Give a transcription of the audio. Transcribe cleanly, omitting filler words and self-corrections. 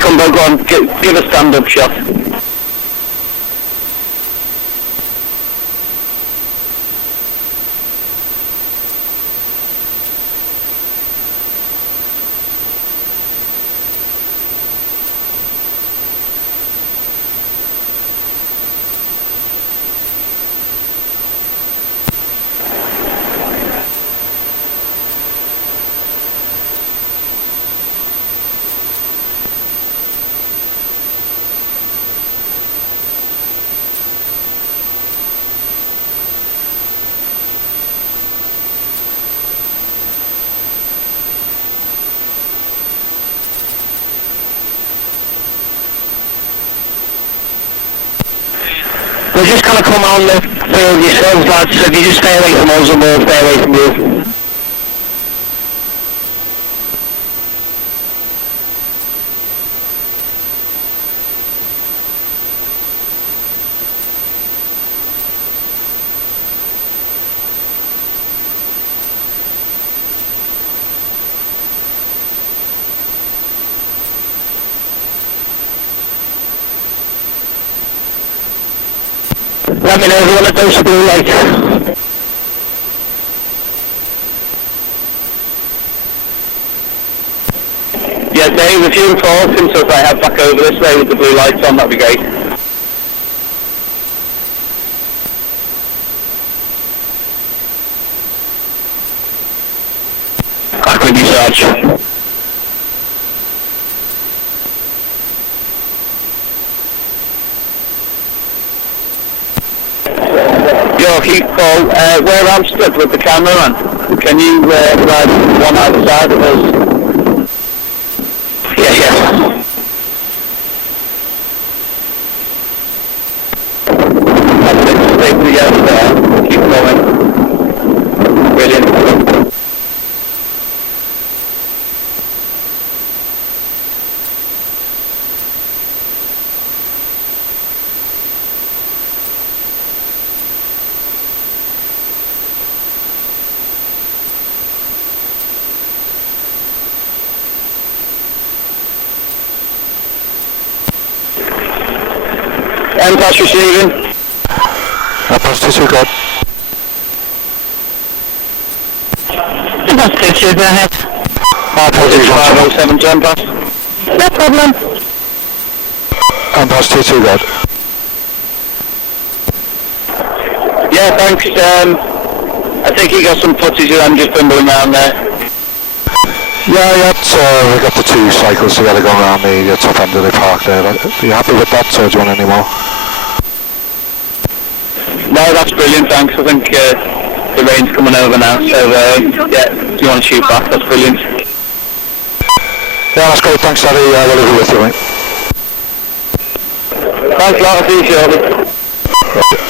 Cumbo, go on, give a stand-up shot. We're just going to come on the field yourselves, lads, so if you just stay away from us and we'll stay away from you. Let me know if you want to dose a blue light. Yeah, Dave, if you enforce him, so if I head back over this way with the blue lights on, that'd be great. Back with you, Sarge. Keep Paul, where I'm stood with the cameraman, can you ride one either side of us? Yes, yes. That's it, stay together there, keep going. Brilliant. NPAS receiving. NPAS 2-2, go. NPAS 2-2, go ahead. Apologies, 507 to NPAS. No problem. NPAS 2-2, go. Yeah, thanks. I think you got some footage of them just bumbling around there. Yeah, we got the two cycles together going around the top end of the park there. Are you happy with that, or do you want any more? No, that's brilliant, thanks. I think the rain's coming over now, so yeah, if you want to shoot back, that's brilliant. Yeah, that's great, thanks Daddy, we'll leave it with you, mate. Thanks a lot, I'll see you shortly.